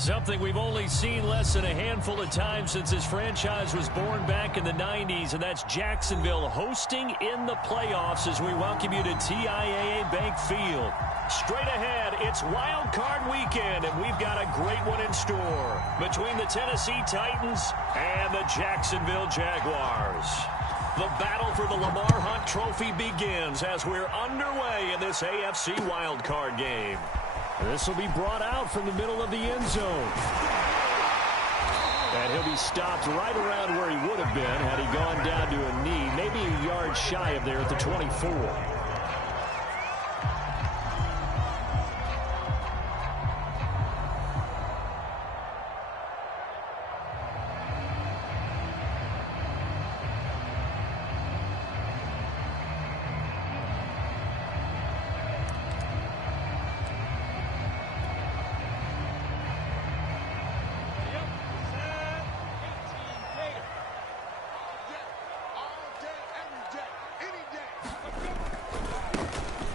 Something we've only seen less than a handful of times since this franchise was born back in the 90s, and that's Jacksonville hosting in the playoffs as we welcome you to TIAA Bank Field. Straight ahead, it's Wild Card Weekend, and we've got a great one in store between the Tennessee Titans and the Jacksonville Jaguars. The battle for the Lamar Hunt Trophy begins as we're underway in this AFC Wild Card game. This will be brought out from the middle of the end zone. And he'll be stopped right around where he would have been had he gone down to a knee, maybe a yard shy of there at the 24.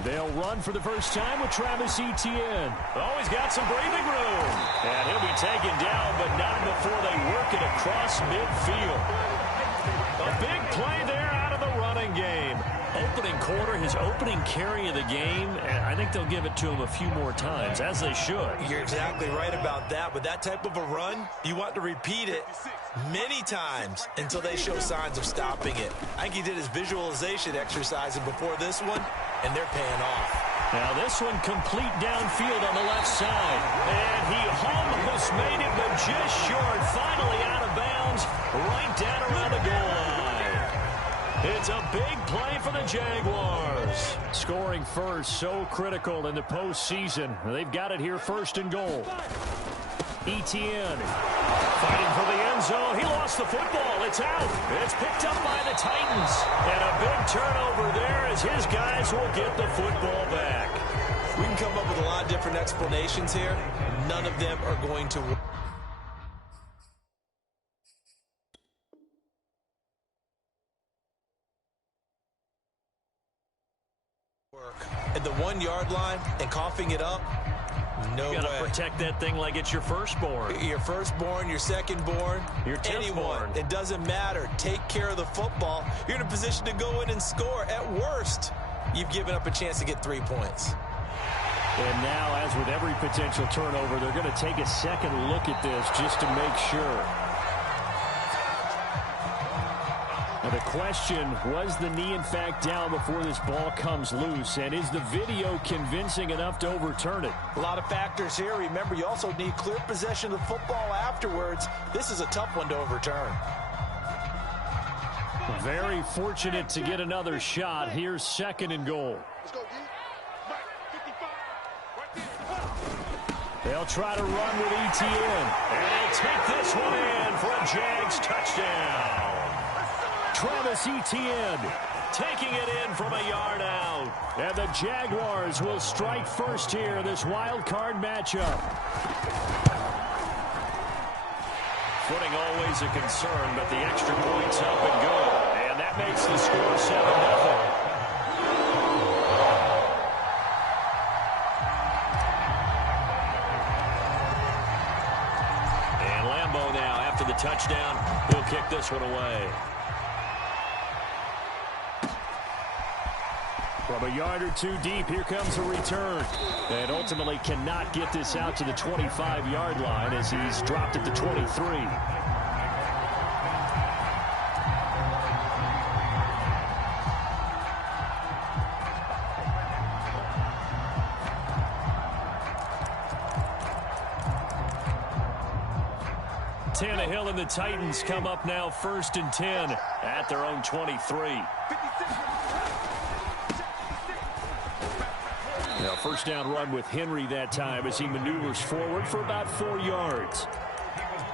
They'll run for the first time with Travis Etienne. Oh, he's got some breathing room. And he'll be taken down, but not before they work it across midfield. A big play there out of the running game. Opening quarter, his opening carry of the game, and I think they'll give it to him a few more times, as they should. You're exactly right about that. With that type of a run, you want to repeat it many times until they show signs of stopping it. I think he did his visualization exercise before this one, and they're paying off. Now this one complete downfield on the left side. And he almost made it, but just short. Finally out of bounds, right down around the goal line. It's a big play for the Jaguars. Scoring first, so critical in the postseason. They've got it here, first and goal. Etienne fighting for the end zone. He lost the football. It's out. It's picked up by the Titans. And a big turnover there as his guys will get the football back. We can come up with a lot of different explanations here. None of them are going to work. At the 1 yard line and coughing it up, no way. You gotta protect that thing like it's your firstborn. Your firstborn, your secondborn, your anyone. It doesn't matter. Take care of the football. You're in a position to go in and score. At worst, you've given up a chance to get 3 points. And now, as with every potential turnover, they're going to take a second look at this just to make sure. Now the question, was the knee in fact down before this ball comes loose? And is the video convincing enough to overturn it? A lot of factors here. Remember, you also need clear possession of the football afterwards. This is a tough one to overturn. Very fortunate to get another shot. Here's second and goal. They'll try to run with Etienne. And they'll take this one in for a Jags touchdown. Travis Etienne taking it in from a yard out. And the Jaguars will strike first here in this wild card matchup. Footing always a concern, but the extra point's up and good. And that makes the score 7-0. And Lambeau now, after the touchdown, he'll kick this one away. From a yard or two deep, here comes a return. And ultimately cannot get this out to the 25-yard line as he's dropped at the 23. Tannehill and the Titans come up now first and 10 at their own 23. Now, first down run with Henry that time as he maneuvers forward for about 4 yards.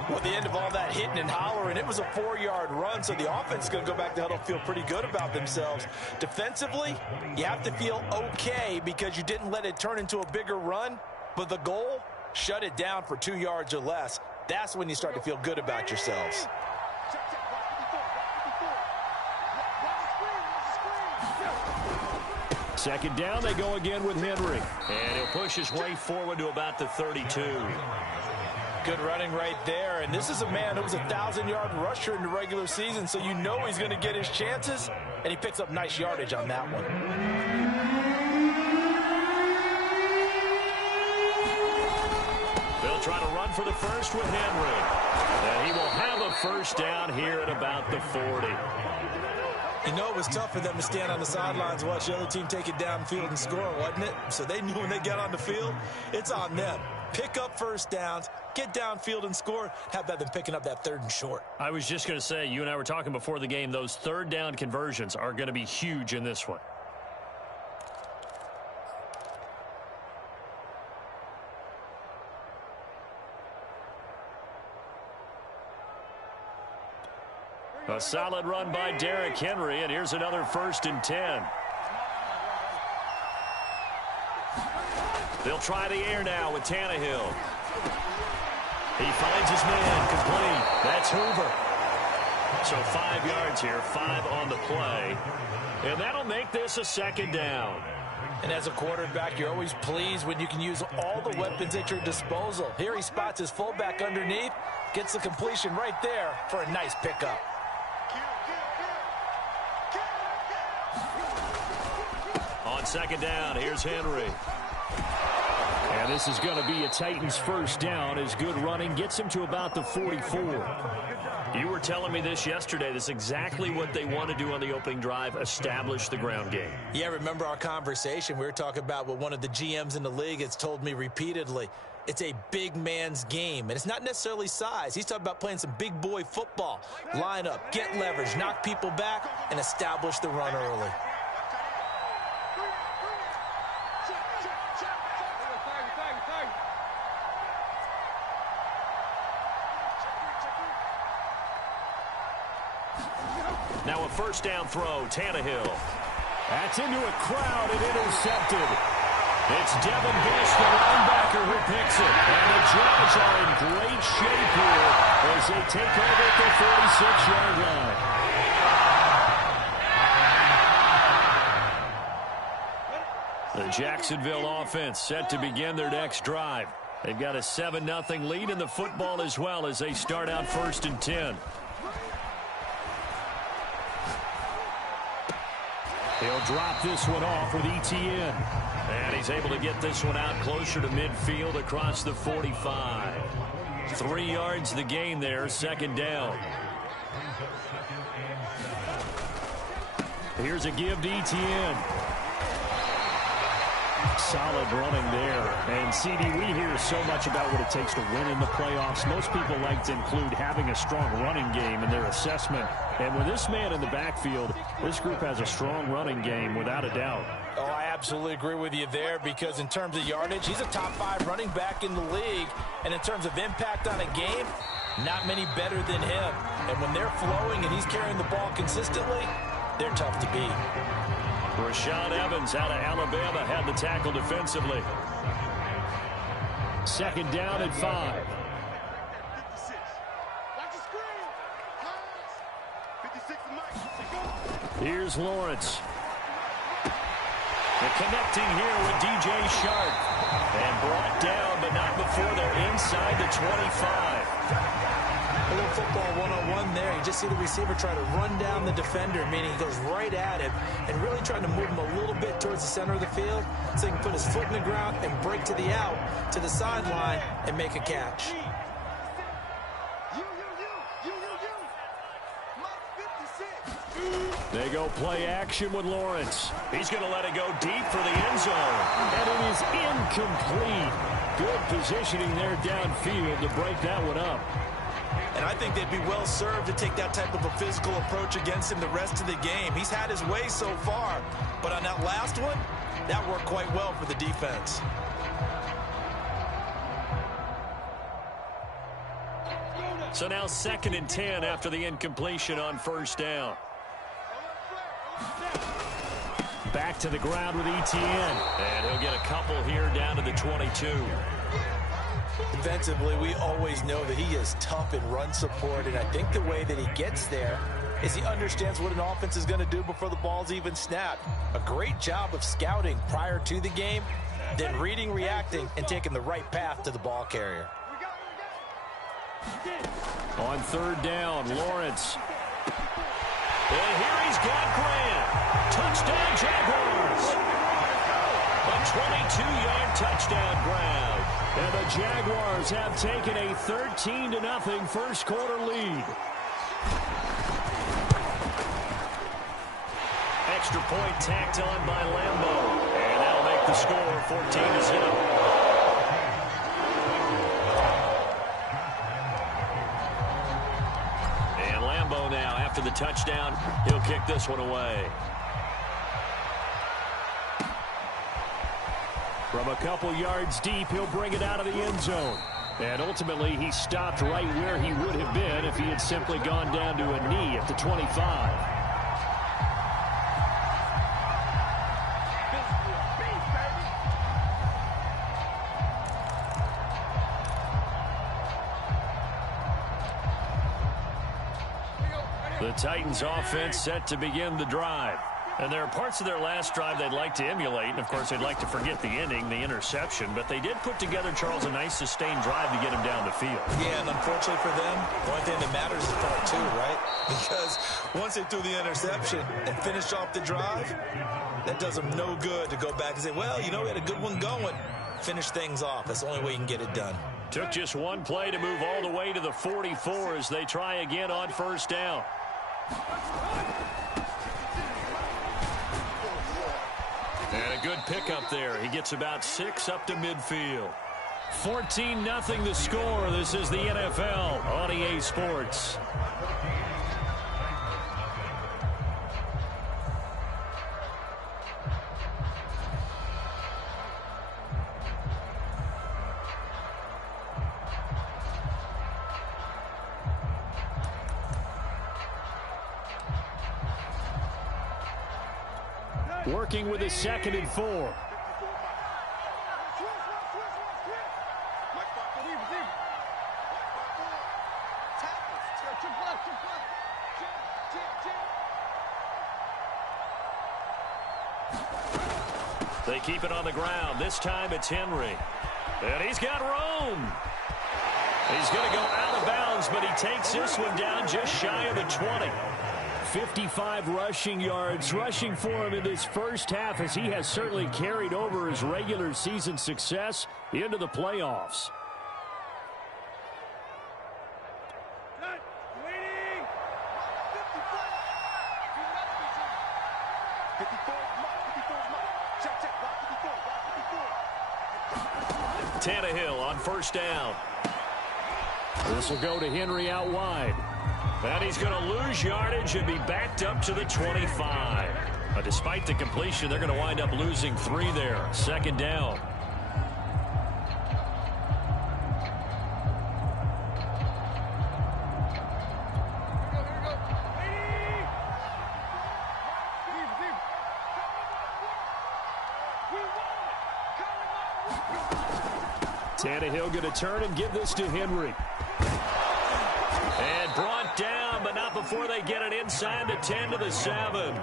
Well, at the end of all that hitting and hollering, it was a 4-yard run, so the offense is going to go back to huddle, feel pretty good about themselves. Defensively, you have to feel okay because you didn't let it turn into a bigger run, but the goal, shut it down for 2 yards or less. That's when you start to feel good about yourselves. Second down, they go again with Henry. And he'll push his way forward to about the 32. Good running right there. And this is a man who was a 1,000-yard rusher in the regular season, so you know he's going to get his chances, and he picks up nice yardage on that one. They'll try to run for the first with Henry. And he will have a first down here at about the 40. You know, it was tough for them to stand on the sidelines and watch the other team take it downfield and score, wasn't it? So they knew when they got on the field, it's on them. Pick up first downs, get downfield and score. How about them picking up that 3rd and short? I was just going to say, you and I were talking before the game, those 3rd down conversions are going to be huge in this one. A solid run by Derrick Henry, and here's another 1st and 10. They'll try the air now with Tannehill. He finds his man, complete. That's Hoover. So 5 yards here, 5 on the play. And that'll make this a 2nd down. And as a quarterback, you're always pleased when you can use all the weapons at your disposal. Here he spots his fullback underneath, gets the completion right there for a nice pickup. On 2nd down, here's Henry. And this is going to be a Titans first down as good running gets him to about the 44. You were telling me this yesterday. This is exactly what they want to do on the opening drive, establish the ground game. Yeah, remember our conversation. We were talking about what one of the GMs in the league has told me repeatedly. It's a big man's game, and it's not necessarily size. He's talking about playing some big boy football. Line up, get leverage, knock people back, and establish the run early. Now a first down throw, Tannehill. That's into a crowd and intercepted. It's Devin Bush, the linebacker, who picks it. And the Jags are in great shape here as they take over at the 46-yard line. The Jacksonville offense set to begin their next drive. They've got a 7-0 lead in the football as well as they start out 1st and 10. He'll drop this one off with Etienne. And he's able to get this one out closer to midfield across the 45. 3 yards the gain there, 2nd down. Here's a give to Etienne. Solid running there. And, CD, we hear so much about what it takes to win in the playoffs. Most people like to include having a strong running game in their assessment. And with this man in the backfield, this group has a strong running game without a doubt. Oh, I absolutely agree with you there because in terms of yardage, he's a top 5 running back in the league. And in terms of impact on a game, not many better than him. And when they're flowing and he's carrying the ball consistently, they're tough to beat. Rashaan Evans out of Alabama had the tackle defensively. 2nd down and 5. Here's Lawrence. They're connecting here with DJ Shark. And brought down, but not before they're inside the 25. A little football one-on-one there. You just see the receiver try to run down the defender, meaning he goes right at him and really trying to move him a little bit towards the center of the field so he can put his foot in the ground and break to the out, to the sideline, and make a catch. They go play action with Lawrence. He's going to let it go deep for the end zone. And it is incomplete. Good positioning there downfield to break that one up. And I think they'd be well served to take that type of a physical approach against him the rest of the game. He's had his way so far, but on that last one, that worked quite well for the defense. So now 2nd and 10 after the incompletion on 1st down. Back to the ground with Etienne. And he'll get a couple here down to the 22. Defensively, we always know that he is tough in run support, and I think the way that he gets there is he understands what an offense is going to do before the ball's even snapped. A great job of scouting prior to the game, then reading, reacting, and taking the right path to the ball carrier. On third down, Lawrence. And here he's got Grant. Touchdown, Jaguars. A 22-yard touchdown grab. And the Jaguars have taken a 13-0 first quarter lead. Extra point tacked on by Lambeau. And that'll make the score 14-0. Now, after the touchdown, he'll kick this one away. From a couple yards deep, he'll bring it out of the end zone. And ultimately, he stopped right where he would have been if he had simply gone down to a knee at the 25. The Titans offense set to begin the drive. And there are parts of their last drive they'd like to emulate. And, of course, they'd like to forget the ending, the interception. But they did put together, Charles, a nice sustained drive to get him down the field. Yeah, and unfortunately for them, the only thing that matters is part two, right? Because once they threw the interception and finished off the drive, that does them no good to go back and say, well, you know, we had a good one going. Finish things off. That's the only way you can get it done. Took just one play to move all the way to the 44 as they try again on first down. And a good pickup there. He gets about 6 up to midfield. 14-0 the score. This is the NFL on EA Sports. Working with his 2nd and 4. They keep it on the ground. This time it's Henry. And he's got room. He's going to go out of bounds, but he takes this one down just shy of the 20. 55 rushing yards rushing for him in this first half, as he has certainly carried over his regular season success into the playoffs. Tannehill on first down. This will go to Henry out wide. And he's going to lose yardage and be backed up to the 25. But despite the completion, they're going to wind up losing 3 there. 2nd down. Tannehill going to turn and give this to Henry. And brought down, but not before they get it inside the 10 to the 7.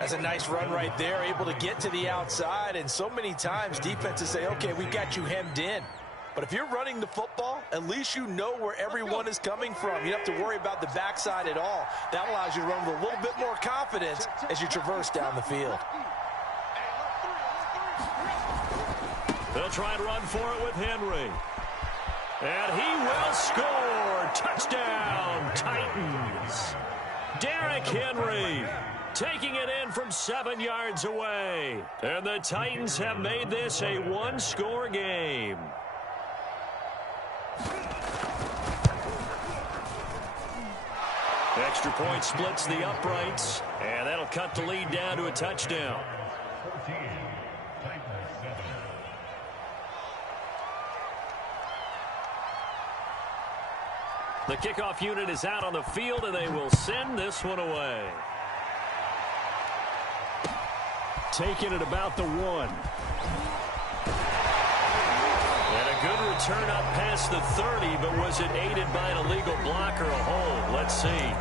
That's a nice run right there, able to get to the outside. And so many times defenses say, okay, we got you hemmed in. But if you're running the football, at least you know where everyone is coming from. You don't have to worry about the backside at all. That allows you to run with a little bit more confidence as you traverse down the field. They'll try and run for it with Henry. And he will score. Touchdown, Titans. Derrick Henry taking it in from 7 yards away. And the Titans have made this a one-score game. Extra point splits the uprights, and that'll cut the lead down to a touchdown. The kickoff unit is out on the field, and they will send this one away. Taking it about the 1. And a good return up past the 30, but was it aided by an illegal block or a hold? Let's see.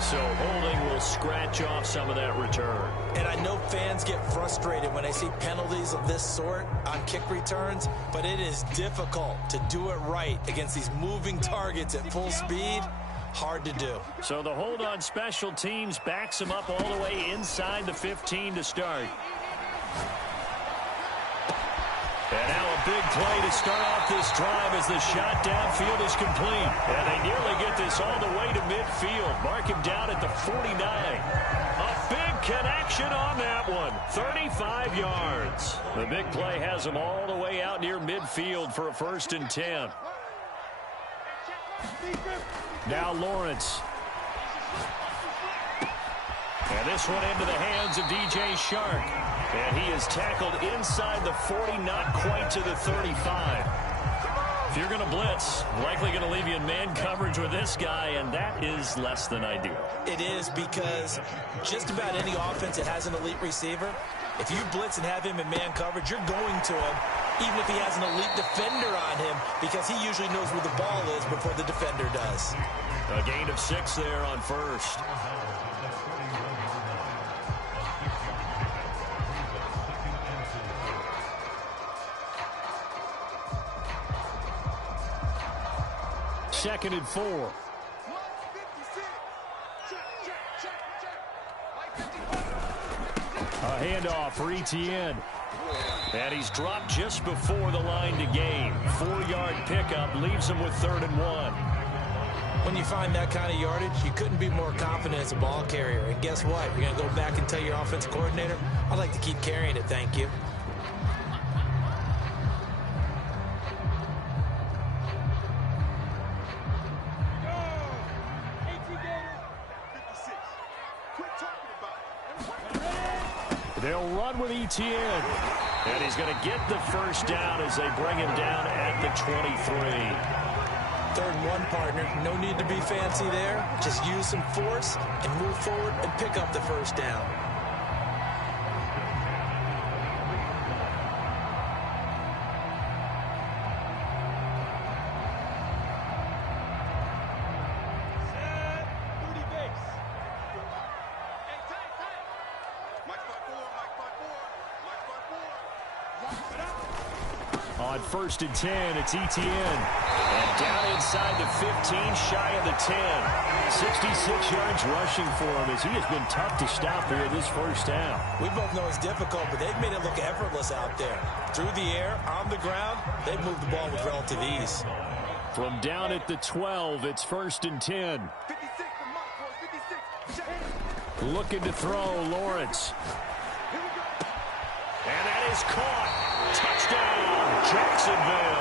So holding will scratch off some of that return. And I know fans get frustrated when they see penalties of this sort on kick returns, but it is difficult to do it right against these moving targets at full speed. Hard to do. So the hold on special teams backs him up all the way inside the 15 to start. And now a big play to start off this drive as the shot downfield is complete. And they nearly get this all the way to midfield. Mark him down at the 49. A big connection on that one. 35 yards. The big play has him all the way out near midfield for a 1st and 10. Now Lawrence. And this one into the hands of DJ Shark. And he is tackled inside the 40, not quite to the 35. If you're going to blitz, likely going to leave you in man coverage with this guy, and that is less than ideal. It is, because just about any offense that has an elite receiver, if you blitz and have him in man coverage, you're going to him, even if he has an elite defender on him, because he usually knows where the ball is before the defender does. A gain of 6 there on 1st. Second and 4. A handoff for Etienne. And he's dropped just before the line to gain. 4-yard pickup leaves him with 3rd and 1. When you find that kind of yardage, you couldn't be more confident as a ball carrier. And guess what? You're going to go back and tell your offensive coordinator, I'd like to keep carrying it, thank you. They'll run with Etienne. And he's going to get the 1st down as they bring him down at the 23. 3rd and 1, partner. No need to be fancy there. Just use some force and move forward and pick up the 1st down. On 1st and 10, it's Etienne. And down inside the 15, shy of the 10. 66 yards rushing for him as he has been tough to stop here this 1st half. We both know it's difficult, but they've made it look effortless out there. Through the air, on the ground, they've moved the ball with relative ease. From down at the 12, it's 1st and 10. Looking to throw, Lawrence. And that is caught. Touchdown, Jacksonville.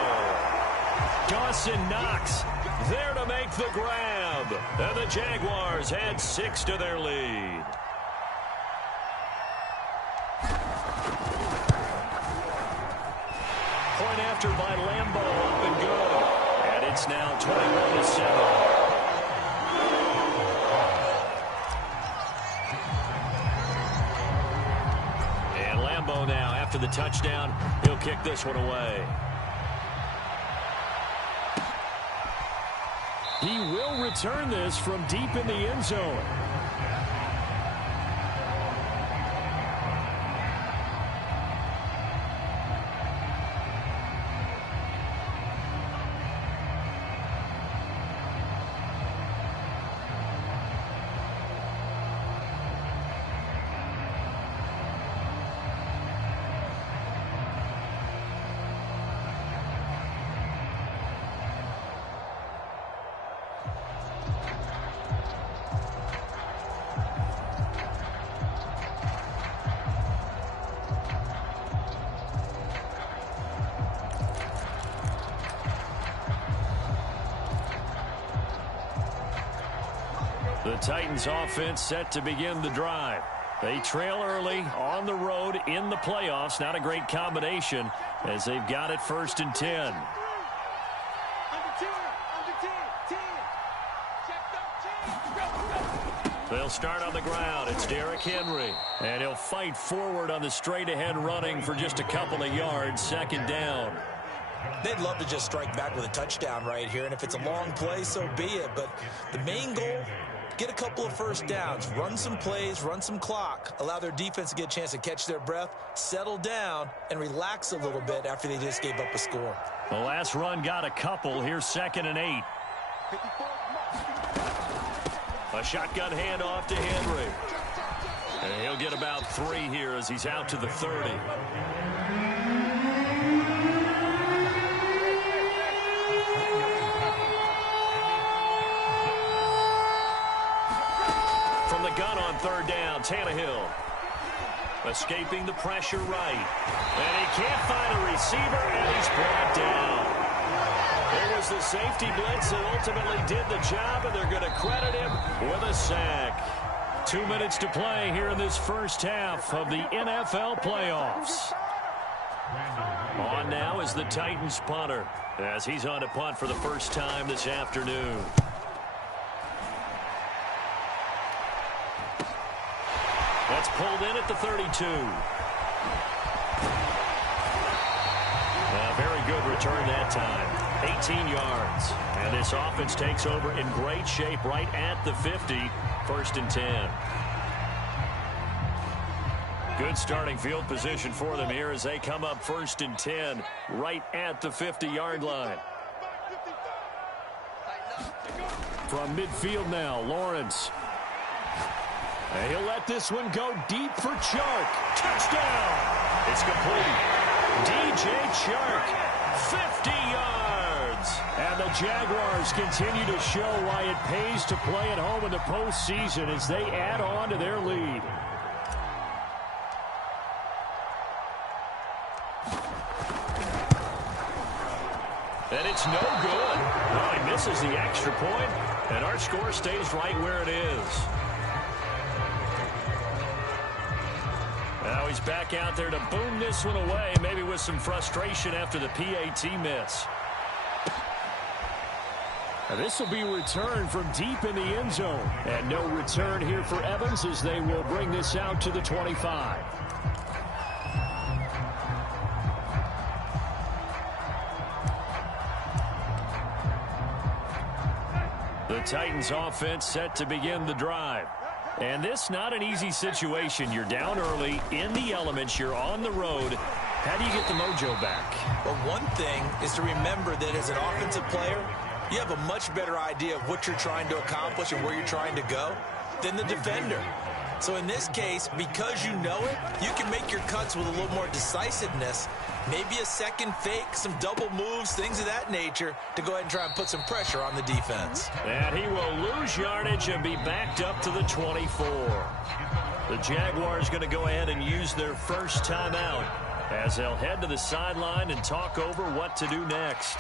Dawson Knox there to make the grab. And the Jaguars add 6 to their lead. Point after by Lambeau, up and good. And it's now 21-7. Now, after the touchdown, he'll kick this one away. He will return this from deep in the end zone. The Titans offense set to begin the drive. They trail early on the road in the playoffs. Not a great combination as they've got it 1st and 10. They'll start on the ground. It's Derrick Henry. And he'll fight forward on the straight-ahead running for just a couple of yards. 2nd down. They'd love to just strike back with a touchdown right here, and if it's a long play, so be it. But the main goal get a couple of first downs, run some plays, run some clock, allow their defense to get a chance to catch their breath, settle down, and relax a little bit after they just gave up a score. The last run got a couple. Here's 2nd and 8. A shotgun handoff to Henry. And he'll get about 3 here as he's out to the 30. From the gun on 3rd down, Tannehill. Escaping the pressure right. And he can't find a receiver, and he's brought down. It was the safety blitz that ultimately did the job, and they're going to credit him with a sack. 2 minutes to play here in this first half of the NFL playoffs. On now is the Titans punter, as he's on to punt for the first time this afternoon. That's pulled in at the 32. A very good return that time. 18 yards. And this offense takes over in great shape right at the 50. 1st and 10. Good starting field position for them here as they come up 1st and 10 right at the 50-yard line. From midfield now, Lawrence. And he'll let this one go deep for Chark. Touchdown! It's complete. DJ Chark, 50 yards. And the Jaguars continue to show why it pays to play at home in the postseason as they add on to their lead. And it's no good. Well, he misses the extra point, and our score stays right where it is. Now he's back out there to boom this one away, maybe with some frustration after the PAT miss. Now this will be returned from deep in the end zone. And no return here for Evans as they will bring this out to the 25. The Titans offense set to begin the drive. And this not an easy situation. You're down early, in the elements, you're on the road. How do you get the mojo back? Well, one thing is to remember that as an offensive player, you have a much better idea of what you're trying to accomplish and where you're trying to go than the defender. So in this case, because you know it, you can make your cuts with a little more decisiveness, maybe a second fake, some double moves, things of that nature, to go ahead and try and put some pressure on the defense. And he will lose yardage and be backed up to the 24. The Jaguars going to go ahead and use their first timeout as they'll head to the sideline and talk over what to do next.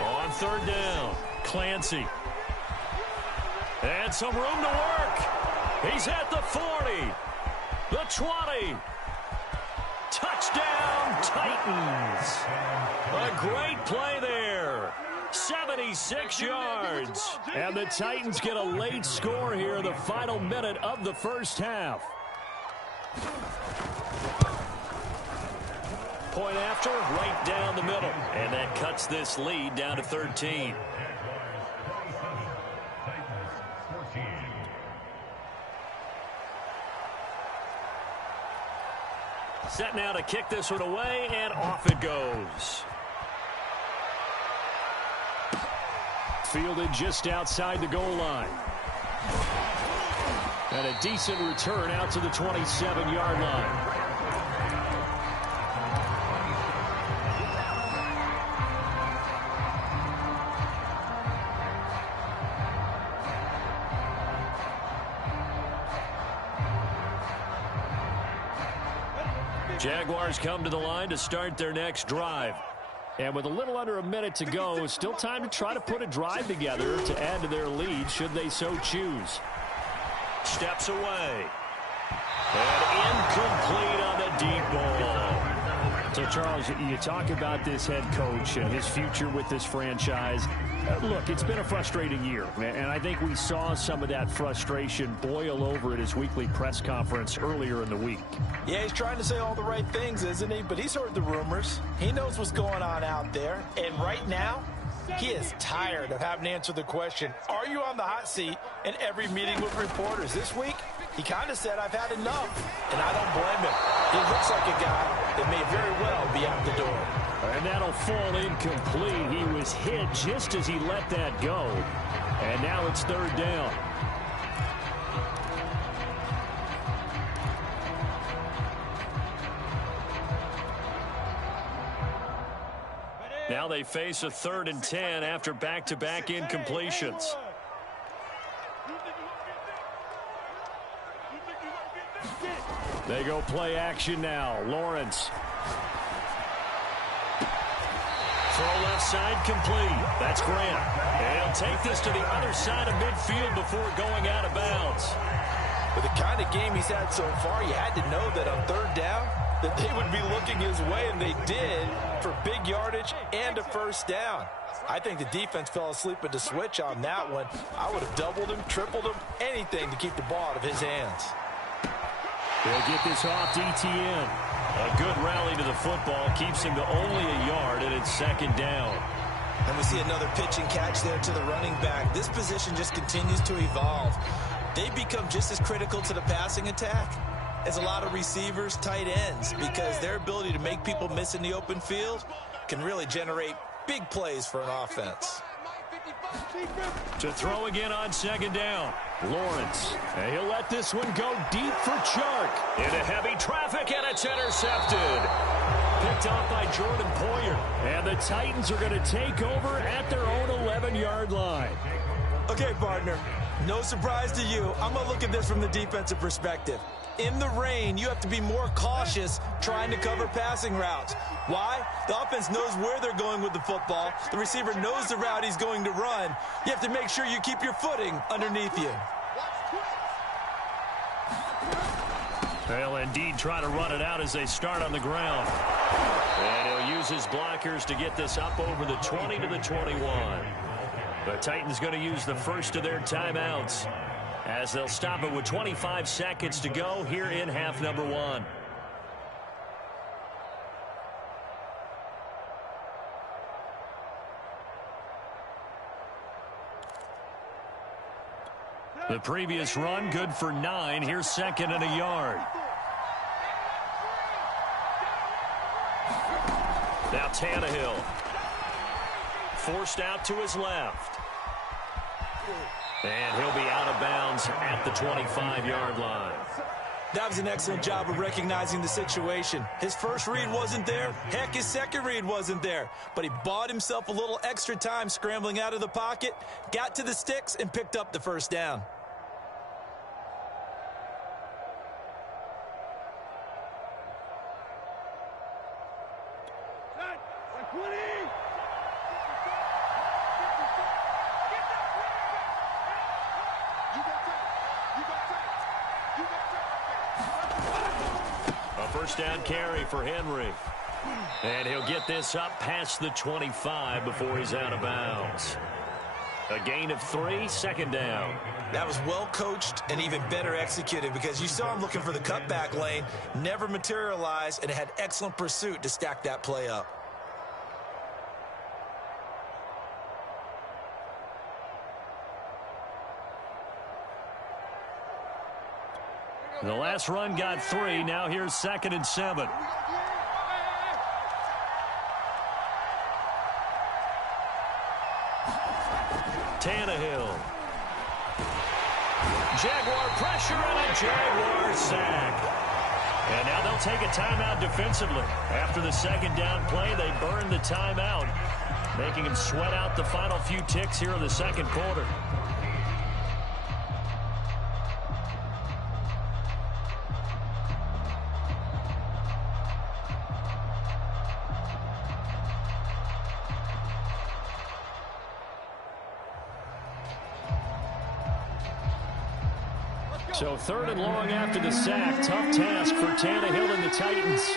On 3rd down, Clancy. And some room to work. He's at the 40, the 20. Touchdown, Titans. A great play there. 76 yards. And the Titans get a late score here in the final minute of the first half. Point after, right down the middle. And that cuts this lead down to 13. Set now to kick this one away, and off it goes. Fielded just outside the goal line. And a decent return out to the 27-yard line. Jaguars come to the line to start their next drive. And with a little under a minute to go, still time to try to put a drive together to add to their lead should they so choose. Steps away. And incomplete on the deep ball. So, Charles, you talk about this head coach and his future with this franchise. Look, it's been a frustrating year, and I think we saw some of that frustration boil over at his weekly press conference earlier in the week. Yeah, he's trying to say all the right things, isn't he? But he's heard the rumors. He knows what's going on out there. And right now, he is tired of having to answer the question, are you on the hot seat in every meeting with reporters? This week, he kind of said, I've had enough. And I don't blame him. He looks like a guy that may very well be out the door. And that'll fall incomplete. He was hit just as he let that go. And now it's third down. Now they face a 3rd and 10 after back-to-back incompletions. They go play action now. Lawrence. Throw left side complete. That's Grant. And he'll take this to the other side of midfield before going out of bounds. With the kind of game he's had so far, you had to know that on third down, that they would be looking his way, and they did, for big yardage and a first down. I think the defense fell asleep at the switch on that one. I would have doubled him, tripled him, anything to keep the ball out of his hands. They'll get this off to Etienne. A good rally to the football keeps him to only a yard, and it's 2nd down. And we see another pitch and catch there to the running back. This position just continues to evolve. They become just as critical to the passing attack as a lot of receivers, tight ends, because their ability to make people miss in the open field can really generate big plays for an offense. To throw again on 2nd down. Lawrence. And he'll let this one go deep for Chark. Into heavy traffic, and it's intercepted. Picked off by Jordan Poyer. And the Titans are going to take over at their own 11-yard line. Okay, partner, no surprise to you. I'm going to look at this from the defensive perspective. In the rain, you have to be more cautious trying to cover passing routes. Why? The offense knows where they're going with the football. The receiver knows the route he's going to run. You have to make sure you keep your footing underneath you. They'll indeed try to run it out as they start on the ground. And he'll use his blockers to get this up over the 20 to the 21. The Titans going to use the first of their timeouts, as they'll stop it with 25 seconds to go here in half number 1. The previous run good for 9. Here's 2nd and a yard. Now Tannehill. Forced out to his left. And he'll be out of bounds at the 25-yard line. That was an excellent job of recognizing the situation. His first read wasn't there. Heck, his second read wasn't there. But he bought himself a little extra time scrambling out of the pocket, got to the sticks, and picked up the first down. First down carry for Henry. And he'll get this up past the 25 before he's out of bounds. A gain of 3, 2nd down. That was well coached and even better executed, because you saw him looking for the cutback lane, never materialized, and had excellent pursuit to stack that play up. The last run got 3. Now here's 2nd and 7. Tannehill. Jaguar pressure and a Jaguar sack. And now they'll take a timeout defensively. After the 2nd down play, they burn the timeout, making him sweat out the final few ticks here in the 2nd quarter. So 3rd and long after the sack. Tough task for Tannehill and the Titans.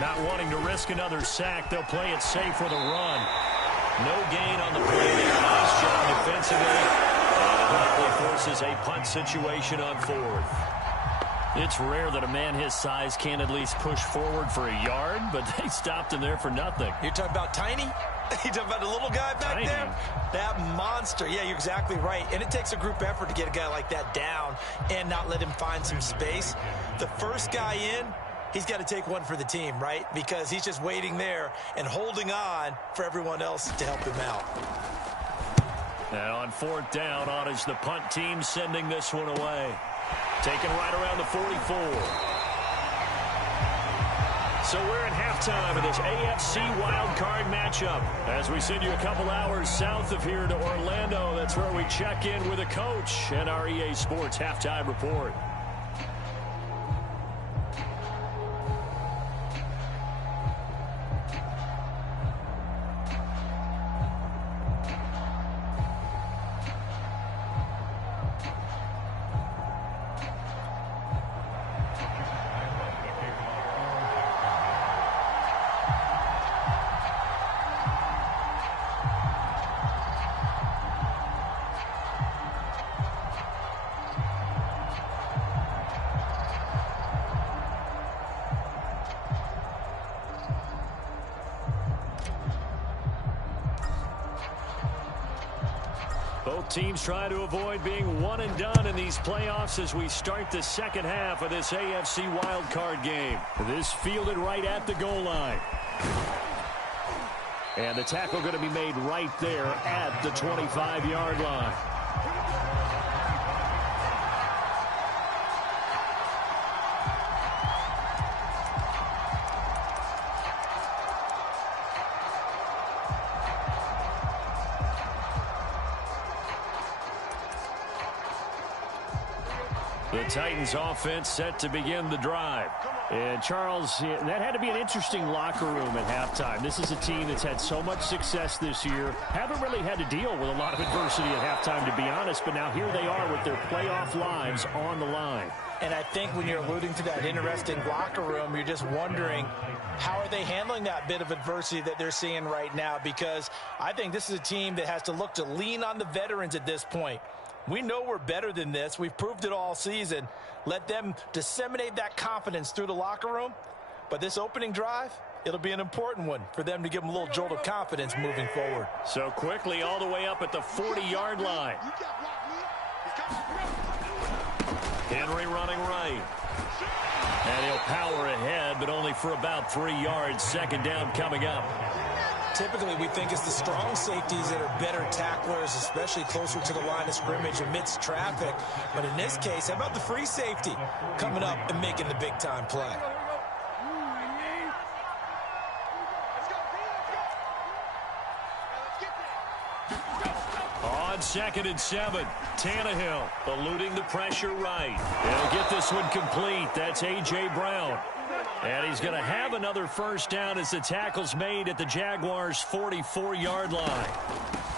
Not wanting to risk another sack, they'll play it safe with a run. No gain on the play there. Nice job defensively. And it likely forces a punt situation on fourth. It's rare that a man his size can't at least push forward for a yard, but they stopped him there for nothing. You're talking about tiny? You're talking about the little guy back there? That monster. Yeah, you're exactly right. And it takes a group effort to get a guy like that down and not let him find some space. The first guy in, he's got to take one for the team, right? Because he's just waiting there and holding on for everyone else to help him out. And on fourth down, on is the punt team sending this one away. Taken right around the 44. So we're at halftime of this AFC wildcard matchup. As we send you a couple hours south of here to Orlando, that's where we check in with a coach and our EA Sports halftime report. Both teams try to avoid being one and done in these playoffs as we start the second half of this AFC wildcard game. This fielded right at the goal line. And the tackle going to be made right there at the 25-yard line. The Titans offense set to begin the drive. And Charles, that had to be an interesting locker room at halftime. This is a team that's had so much success this year. Haven't really had to deal with a lot of adversity at halftime, to be honest. But now here they are with their playoff lives on the line. And I think when you're alluding to that interesting locker room, you're just wondering how are they handling that bit of adversity that they're seeing right now? Because I think this is a team that has to look to lean on the veterans at this point. We know we're better than this. We've proved it all season. Let them disseminate that confidence through the locker room. But this opening drive, it'll be an important one for them to give them a little jolt of confidence moving forward. So quickly all the way up at the 40-yard line. Henry running right. And he'll power ahead, but only for about 3 yards. Second down coming up. Typically, we think it's the strong safeties that are better tacklers, especially closer to the line of scrimmage amidst traffic. But in this case, how about the free safety coming up and making the big-time play? On 2nd and 7, Tannehill eluding the pressure right. He'll get this one complete. That's A.J. Brown. And he's going to have another first down as the tackle's made at the Jaguars' 44-yard line.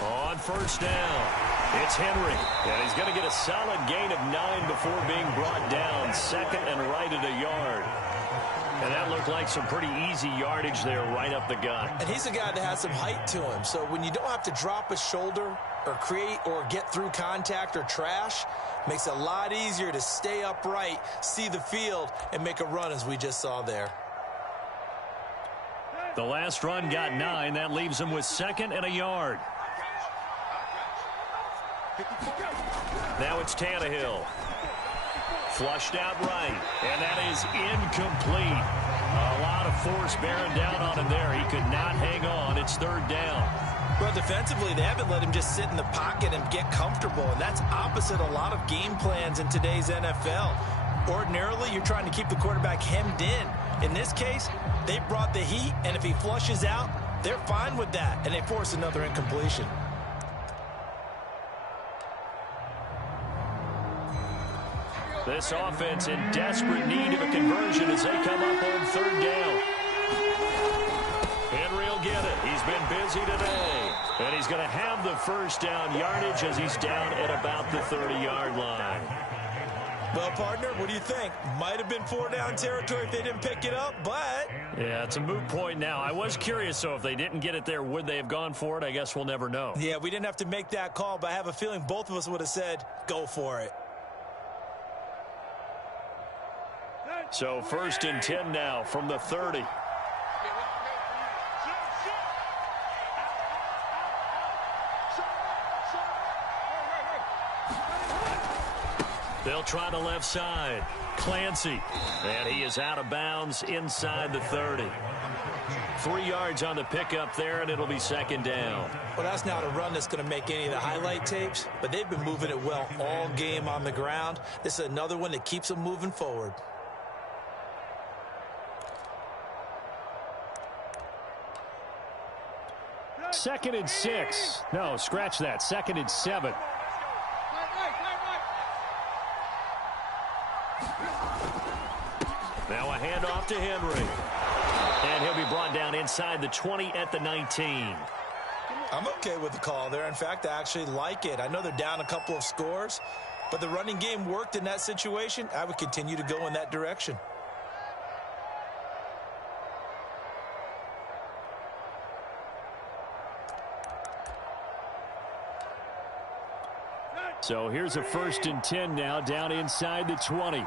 On first down, it's Henry. And he's going to get a solid gain of 9 before being brought down. Second and right at a yard. And that looked like some pretty easy yardage there right up the gut. And he's a guy that has some height to him. So when you don't have to drop a shoulder or create or get through contact or trash, makes it a lot easier to stay upright, see the field, and make a run as we just saw there. The last run got 9. That leaves him with 2nd and a yard. Now it's Tannehill. Flushed out right, and that is incomplete. A lot of force bearing down on him there. He could not hang on. It's 3rd down. Well, defensively, they haven't let him just sit in the pocket and get comfortable, and that's opposite a lot of game plans in today's NFL. Ordinarily, you're trying to keep the quarterback hemmed in. In this case, they brought the heat, and if he flushes out, they're fine with that, and they force another incompletion. This offense in desperate need of a conversion as they come up on 3rd down. Henry will get it. He's been busy today. And he's going to have the first down yardage as he's down at about the 30-yard line. Well, partner, what do you think? Might have been 4-down territory if they didn't pick it up, but... Yeah, it's a moot point now. I was curious, so if they didn't get it there, would they have gone for it? I guess we'll never know. Yeah, we didn't have to make that call, but I have a feeling both of us would have said, go for it. So 1st and 10 now from the 30. They'll try the left side. Clancy. And he is out of bounds inside the 30. 3 yards on the pickup there, and it'll be 2nd down. Well, that's not a run that's going to make any of the highlight tapes, but they've been moving it well all game on the ground. This is another one that keeps them moving forward. Second and 6. No, scratch that. 2nd and 7. Now a handoff to Henry. And he'll be brought down inside the 20 at the 19. I'm okay with the call there. In fact, I actually like it. I know they're down a couple of scores, but the running game worked in that situation. I would continue to go in that direction. So here's a 1st and 10 now down inside the 20.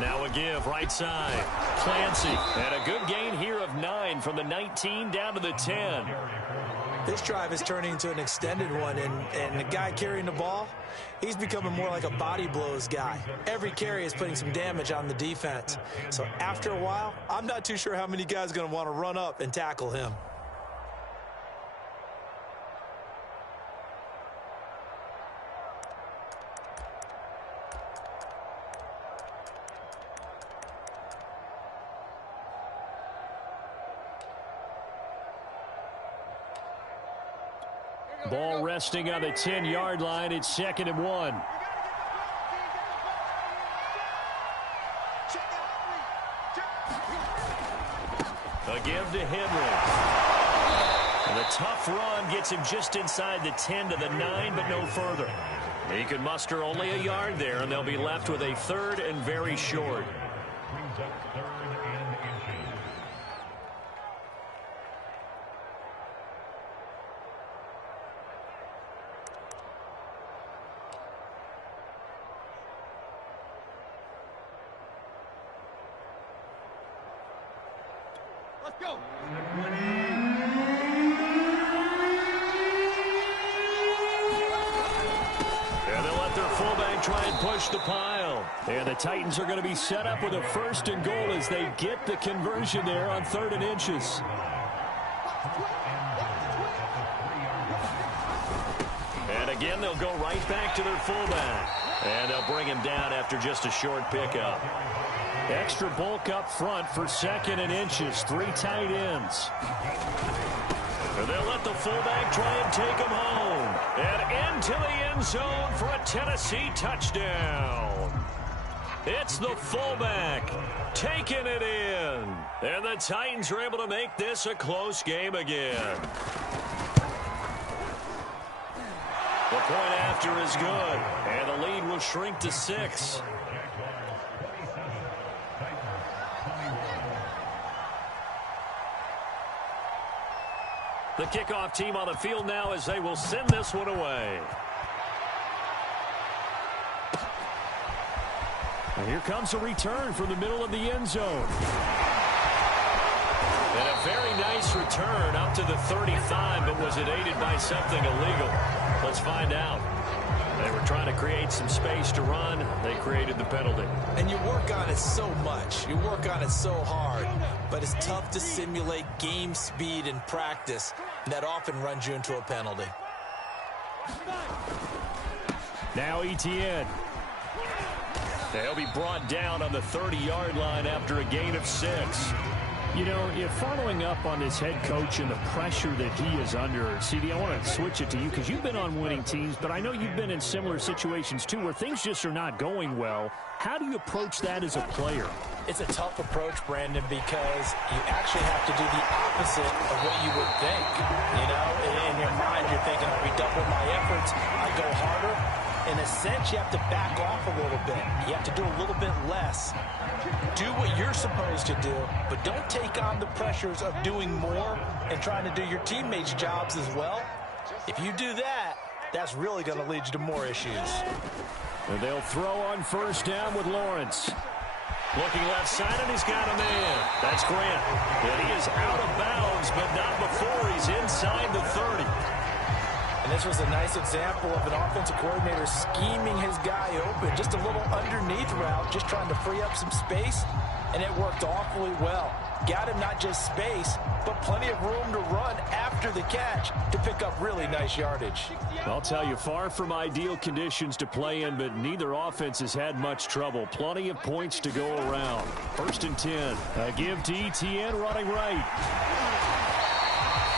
Now a give right side. Clancy. And a good gain here of 9 from the 19 down to the 10. This drive is turning into an extended one, and the guy carrying the ball, he's becoming more like a body blows guy. Every carry is putting some damage on the defense. So after a while, I'm not too sure how many guys are going to want to run up and tackle him. Ball resting on the 10-yard line. It's 2nd and 1. A give to Henry. And the tough run gets him just inside the 10 to the 9, but no further. He can muster only a yard there, and they'll be left with a 3rd and very short. Let's go. And they'll let their fullback try and push the pile. And the Titans are going to be set up with a 1st and goal as they get the conversion there on 3rd and inches. And again, they'll go right back to their fullback. And they'll bring him down after just a short pickup. Extra bulk up front for 2nd and inches. 3 tight ends. And they'll let the fullback try and take him home. And into the end zone for a Tennessee touchdown. It's the fullback taking it in. And the Titans are able to make this a close game again. The point after is good. And the lead will shrink to 6. The kickoff team on the field now as they will send this one away. And here comes a return from the middle of the end zone. And a very nice return up to the 35, but was it aided by something illegal? Let's find out. They were trying to create some space to run. They created the penalty. And you work on it so much. You work on it so hard. But it's tough to simulate game speed in practice. That often runs you into a penalty. Now Etienne. They'll be brought down on the 30-yard line after a gain of 6. You know, if following up on this head coach and the pressure that he is under, CD, I want to switch it to you because you've been on winning teams, but I know you've been in similar situations too where things just are not going well. How do you approach that as a player? It's a tough approach, Brandon, because you actually have to do the opposite of what you would think. You know, in your mind, you're thinking, if we double my efforts, I go harder. In a sense, you have to back off a little bit. You have to do a little bit less. Do what you're supposed to do, but don't take on the pressures of doing more and trying to do your teammates' jobs as well. If you do that, that's really going to lead you to more issues. And they'll throw on first down with Lawrence. Looking left side, and he's got a man. That's Grant. And he is out of bounds, but not before he's inside the 30. And this was a nice example of an offensive coordinator scheming his guy open. Just a little underneath route, just trying to free up some space, and it worked awfully well. Got him not just space, but plenty of room to run after the catch to pick up really nice yardage. I'll tell you, far from ideal conditions to play in, but neither offense has had much trouble. Plenty of points to go around. 1st and 10. A give to Etienne running right.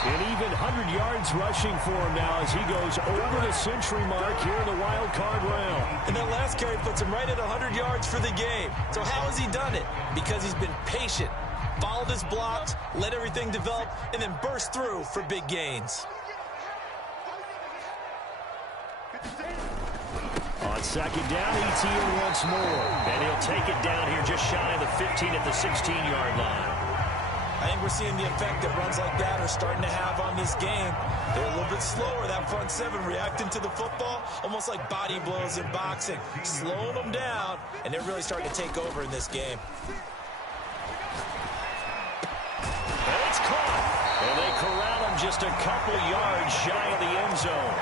An even 100 yards rushing for him now as he goes over the century mark here in the wild card round. And that last carry puts him right at 100 yards for the game. So how has he done it? Because he's been patient, followed his blocks, let everything develop, and then burst through for big gains. On 2nd down, Etienne once more. And he'll take it down here just shy of the 15 at the 16-yard line. I think we're seeing the effect that runs like that are starting to have on this game. They're a little bit slower, that front seven, reacting to the football, almost like body blows in boxing, slowing them down, and they're really starting to take over in this game. And it's caught, and they corral him just a couple yards shy of the end zone.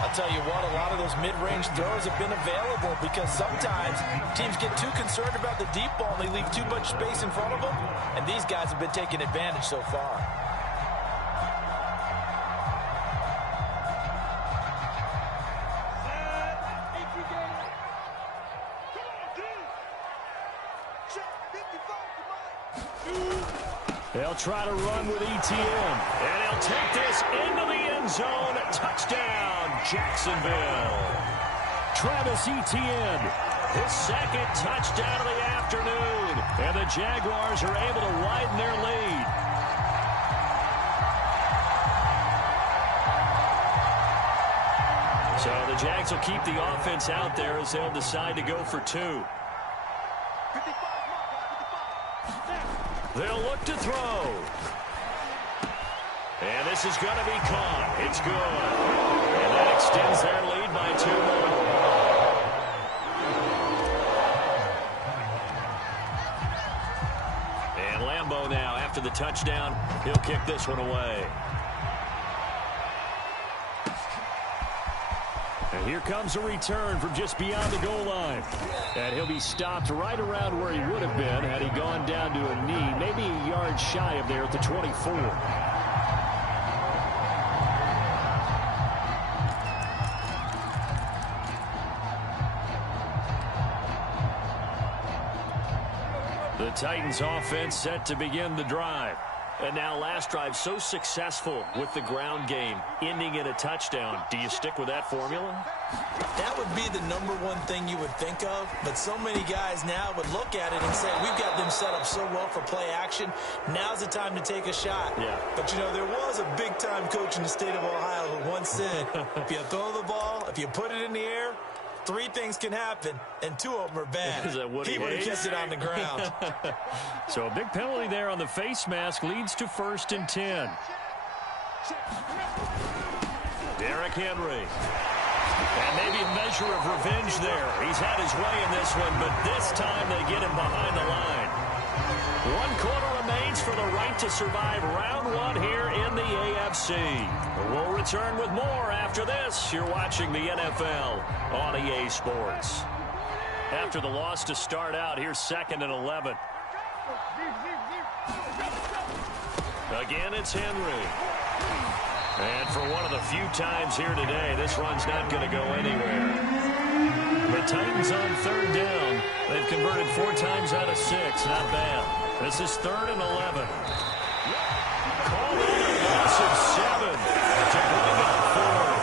I'll tell you what, a lot of those mid-range throws have been available because sometimes teams get too concerned about the deep ball and they leave too much space in front of them, and these guys have been taking advantage so far. They'll try to run with Etienne, and he'll take this into the end zone. Touchdown, Jacksonville. Travis Etienne, his 2nd touchdown of the afternoon, and the Jaguars are able to widen their lead. So the Jags will keep the offense out there as they'll decide to go for 2. They'll look to throw. And this is going to be caught. It's good. And that extends their lead by 2 more. And Lambeau now, after the touchdown, he'll kick this one away. And here comes a return from just beyond the goal line. And he'll be stopped right around where he would have been had he gone down to a knee, maybe a yard shy of there at the 24. The Titans offense set to begin the drive. And now last drive so successful with the ground game, ending in a touchdown. Do you stick with that formula? That would be the #1 thing you would think of, but so many guys now would look at it and say, we've got them set up so well for play action. Now's the time to take a shot. Yeah. But, you know, there was a big-time coach in the state of Ohio who once said, if you throw the ball, if you put it in the air, 3 things can happen, and 2 of them are bad. Is that what he would have kept it on the ground. So a big penalty there on the face mask leads to 1st and 10. Derrick Henry. And maybe a measure of revenge there. He's had his way in this one, but this time they get him behind the line. 1 quarter remains for the right to survive round 1 here in the AFC. We'll return with more after this. You're watching the NFL on EA Sports. After the loss to start out, here's 2nd and 11. Again, it's Henry. And for one of the few times here today, this run's not going to go anywhere. The Titans on 3rd down. They've converted 4 times out of 6. Not bad. This is 3rd and 11. Call that a loss of 7 to bring up 4th.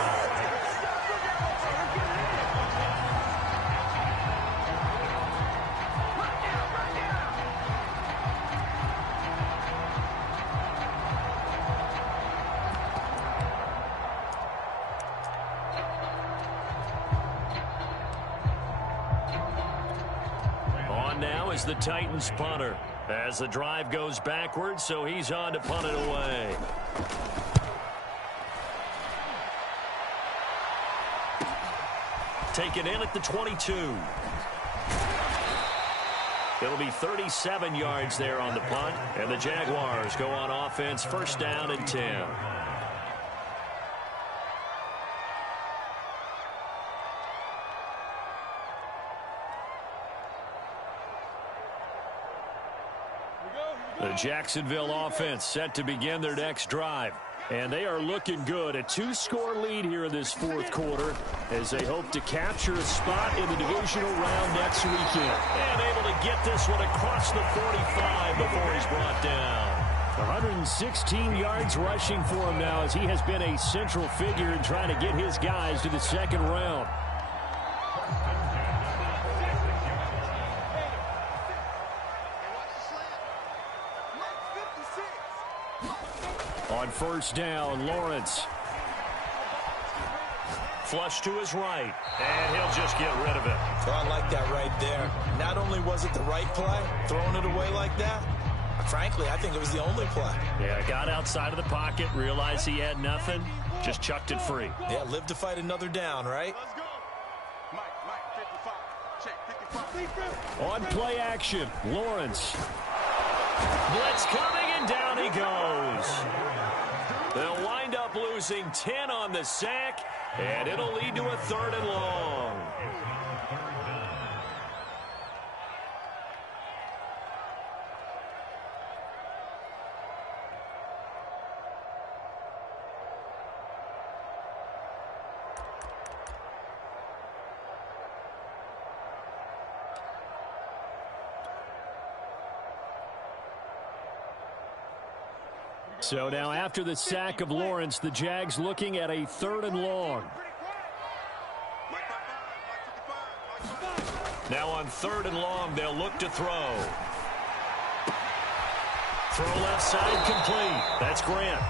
On now is the Titans punter. As the drive goes backwards, so he's on to punt it away. Taken in at the 22. It'll be 37 yards there on the punt, and the Jaguars go on offense, 1st down and 10. The Jacksonville offense set to begin their next drive. And they are looking good. A 2-score lead here in this 4th quarter as they hope to capture a spot in the divisional round next weekend. And able to get this one across the 45 before he's brought down. 116 yards rushing for him now as he has been a central figure in trying to get his guys to the 2nd round. On 1st down, Lawrence. Flush to his right, and he'll just get rid of it. Well, I like that right there. Not only was it the right play, throwing it away like that, frankly, I think it was the only play. Yeah, got outside of the pocket, realized he had nothing, just chucked it free. Yeah, live to fight another down, right? On play action, Lawrence. Blitz coming, and down he goes. They'll wind up losing 10 on the sack, and it'll lead to a 3rd and long. So now after the sack of Lawrence, the Jags looking at a 3rd and long. Now on 3rd and long, they'll look to throw. Throw left side complete. That's Grant.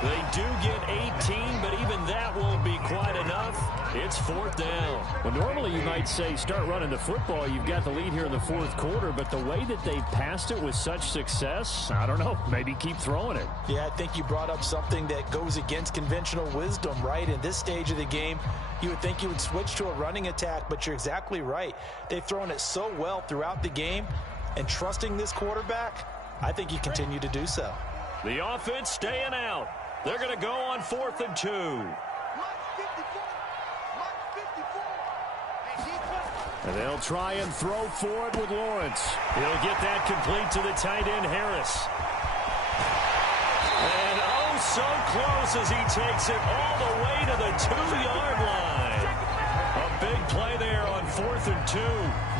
They do get 18, but even that won't be quite enough. It's 4th down. Well, normally you might say start running the football. You've got the lead here in the 4th quarter, but the way that they passed it with such success, I don't know, maybe keep throwing it. Yeah, I think you brought up something that goes against conventional wisdom, right? In this stage of the game, you would think you would switch to a running attack, but you're exactly right. They've thrown it so well throughout the game, and trusting this quarterback, I think you continue to do so. The offense staying out. They're going to go on 4th and 2. And they'll try and throw for it with Lawrence. He'll get that complete to the tight end, Harris. And oh, so close as he takes it all the way to the 2-yard line. A big play there on 4th and 2.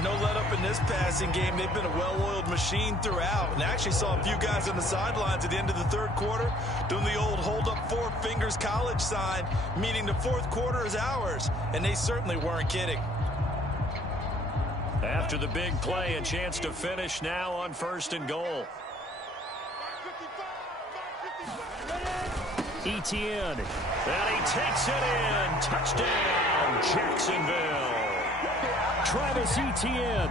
No let up in this passing game. They've been a well-oiled machine throughout. And I actually saw a few guys on the sidelines at the end of the 3rd quarter doing the old hold up 4 fingers college sign, meaning the 4th quarter is ours. And they certainly weren't kidding. After the big play, a chance to finish now on 1st and goal. Etienne. And he takes it in. Touchdown, Jacksonville. Travis Etienne.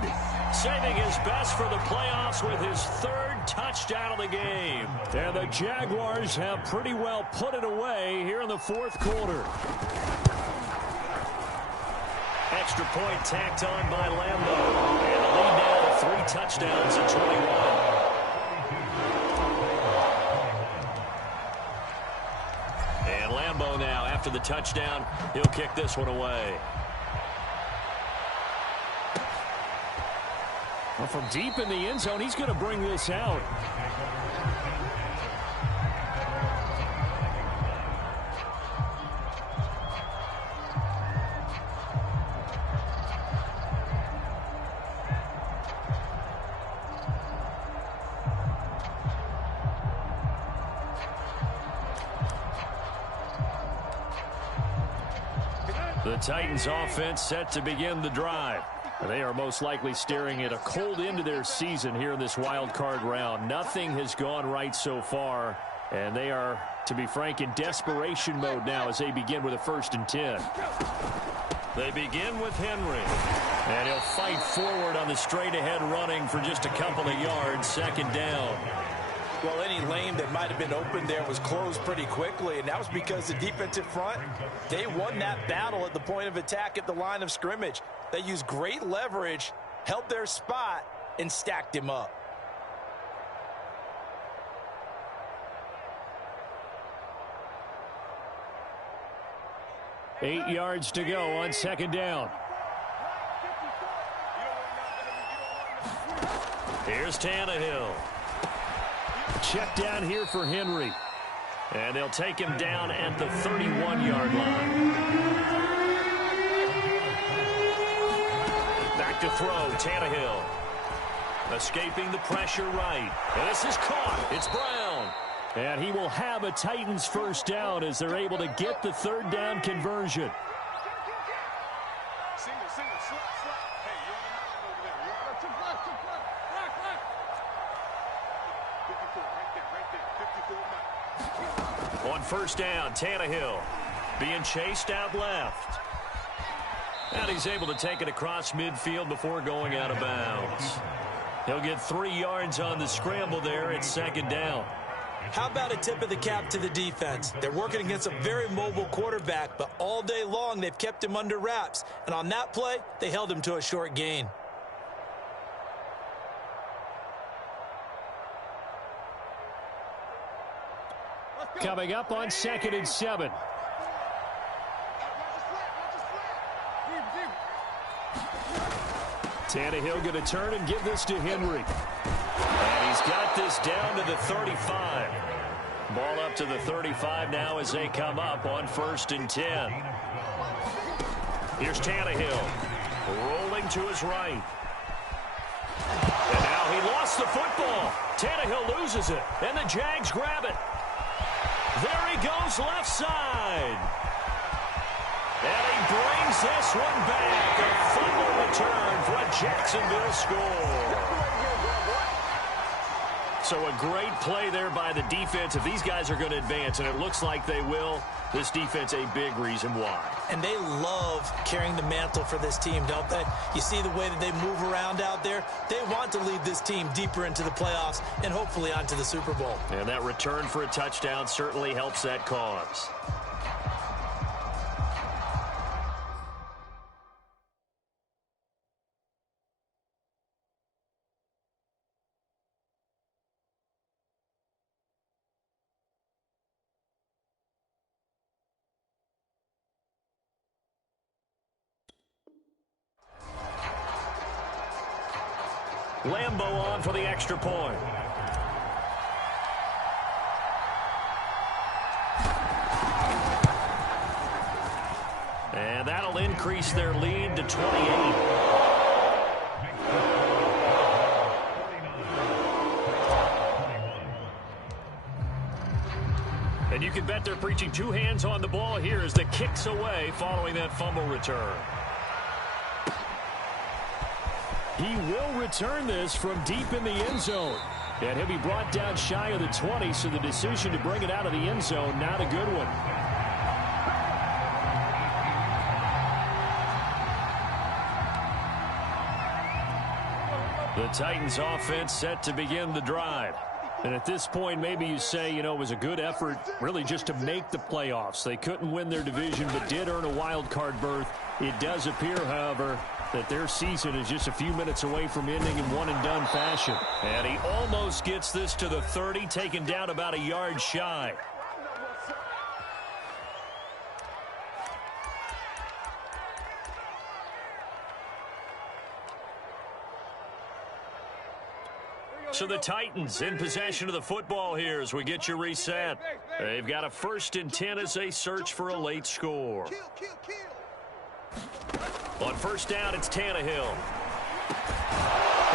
Saving his best for the playoffs with his 3rd touchdown of the game. And the Jaguars have pretty well put it away here in the 4th quarter. Extra point tacked on by Lambo. And the lead now to 3 touchdowns at 21. And Lambo now, after the touchdown, he'll kick this one away. Well, from deep in the end zone, he's going to bring this out. The Titans offense set to begin the drive. They are most likely staring at a cold end to their season here in this wild card round. Nothing has gone right so far, and they are, to be frank, in desperation mode now as they begin with a 1st and 10. They begin with Henry, and he'll fight forward on the straight-ahead running for just a couple of yards, 2nd down. Well, any lane that might have been open there was closed pretty quickly, and that was because the defensive front, they won that battle at the point of attack at the line of scrimmage. They used great leverage, held their spot, and stacked him up. Eight yards to go on 2nd down. Here's Tannehill. Check down here for Henry. And they'll take him down at the 31-yard line. Back to throw, Tannehill. Escaping the pressure right. And this is caught. It's Brown. And he will have a Titans 1st down as they're able to get the 3rd down conversion. On 1st down, Tannehill being chased out left. And he's able to take it across midfield before going out of bounds. He'll get 3 yards on the scramble there at 2nd down. How about a tip of the cap to the defense? They're working against a very mobile quarterback, but all day long they've kept him under wraps. And on that play, they held him to a short gain. Coming up on 2nd and 7. Tannehill going to turn and give this to Henry. And he's got this down to the 35. Ball up to the 35 now as they come up on 1st and 10. Here's Tannehill rolling to his right. And now he lost the football. Tannehill loses it, and the Jags grab it. There he goes left side. And he brings this one back. A fumble return for a Jacksonville score. So a great play there by the defense. If these guys are going to advance, and it looks like they will, this defense a big reason why. And they love carrying the mantle for this team, don't they? You see the way that they move around out there? They want to lead this team deeper into the playoffs and hopefully onto the Super Bowl. And that return for a touchdown certainly helps that cause. Lambeau on for the extra point. And that'll increase their lead to 28. And you can bet they're preaching 2 hands on the ball here as the kick's away following that fumble return. He will return this from deep in the end zone. And he'll be brought down shy of the 20, so the decision to bring it out of the end zone, not a good one. The Titans offense set to begin the drive. And at this point, maybe you say, you know, it was a good effort really just to make the playoffs. They couldn't win their division, but did earn a wild card berth. It does appear, however, that their season is just a few minutes away from ending in one-and-done fashion. And he almost gets this to the 30, taken down about a yard shy. So the Titans in possession of the football here as we get you reset. They've got a 1st and 10 as they search for a late score. On 1st down, it's Tannehill.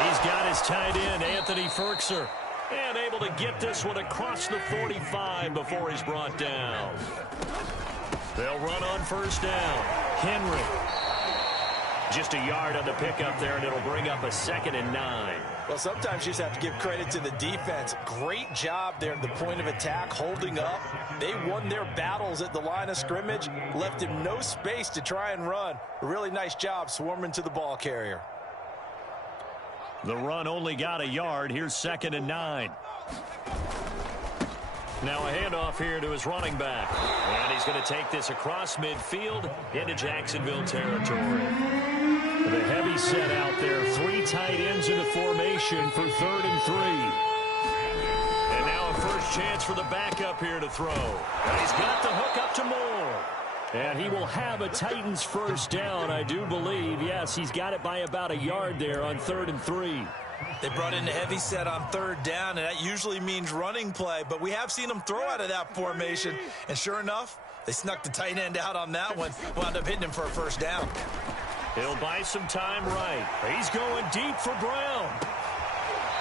He's got his tight end, Anthony Ferkser, and able to get this one across the 45 before he's brought down. They'll run on 1st down. Henry. Just a yard on the pickup there, and it'll bring up a 2nd and 9. Well, sometimes you just have to give credit to the defense. Great job there at the point of attack, holding up. They won their battles at the line of scrimmage, left him no space to try and run. A really nice job swarming to the ball carrier. The run only got a yard. Here's 2nd and 9. Now a handoff here to his running back. And he's going to take this across midfield into Jacksonville territory. The heavy set out there. 3 tight ends in the formation for 3rd and 3. And now a first chance for the backup here to throw. And he's got the hook up to Moore. And he will have a Titans first down, I do believe. Yes, he's got it by about a yard there on 3rd and 3. They brought in the heavy set on 3rd down, and that usually means running play. But we have seen them throw out of that formation. And sure enough, they snuck the tight end out on that one. Wound up hitting him for a first down. He'll buy some time right. He's going deep for Brown.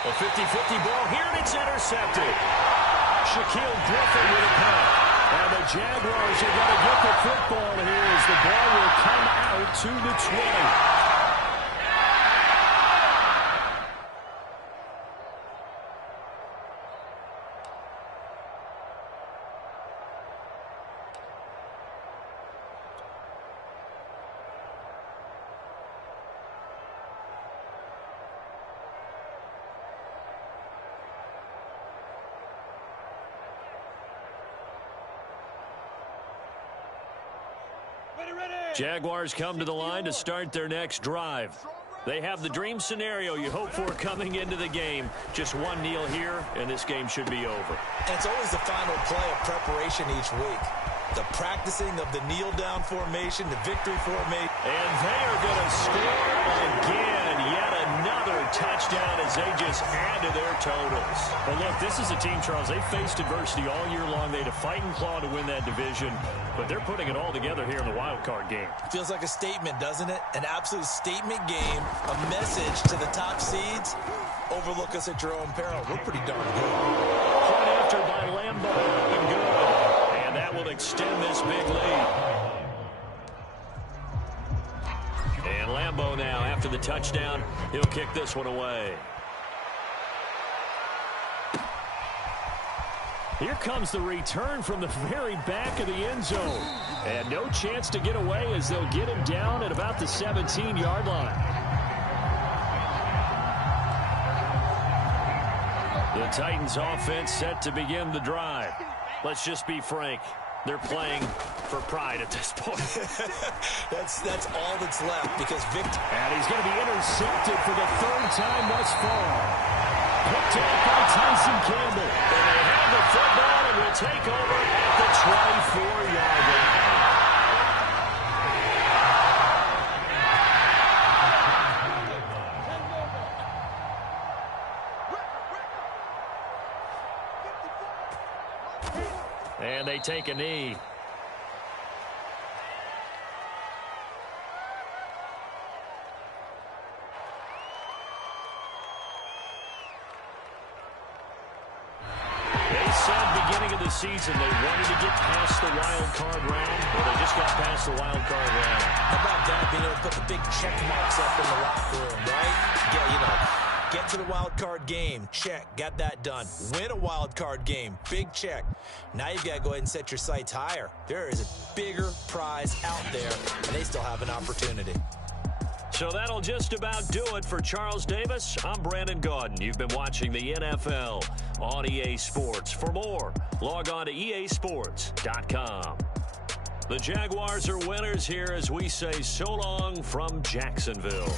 A 50-50 ball here, and it's intercepted. Shaquille Griffin with a punt. And the Jaguars are going to get the football here as the ball will come out to the 20. Jaguars come to the line to start their next drive. They have the dream scenario you hope for coming into the game. Just one kneel here, and this game should be over. And it's always the final play of preparation each week. The practicing of the kneel-down formation, the victory formation. And they are going to score again. Yet another touchdown as they just add to their totals. Well, look, this is a team, Charles, they faced adversity all year long. They had to fight and claw to win that division, but they're putting it all together here in the wild card game. Feels like a statement, doesn't it? An absolute statement game, a message to the top seeds. Overlook us at your own peril. We're pretty darn good. Point after by Lambeau, and good. And that will extend this big lead. And Lambeau now, after the touchdown, he'll kick this one away. Here comes the return from the very back of the end zone. And no chance to get away as they'll get him down at about the 17-yard line. The Titans offense set to begin the drive. Let's just be frank. They're playing for pride at this point. that's all that's left because Victor. And he's going to be intercepted for the 3rd time thus far. Picked up by Tyson Campbell. And they have the football and will take over at the 24-yard line. And they take a knee. They said beginning of the season they wanted to get past the wild card round. Well, they just got past the wild card round. How about that, being able to put the big check marks up in the locker room, right? Get to the wild card game. Check. Got that done. Win a wild card game. Big check. Now you've got to go ahead and set your sights higher. There is a bigger prize out there, and they still have an opportunity. So that'll just about do it for Charles Davis. I'm Brandon Gaudin. You've been watching the NFL on EA Sports. For more, log on to easports.com. The Jaguars are winners here as we say so long from Jacksonville.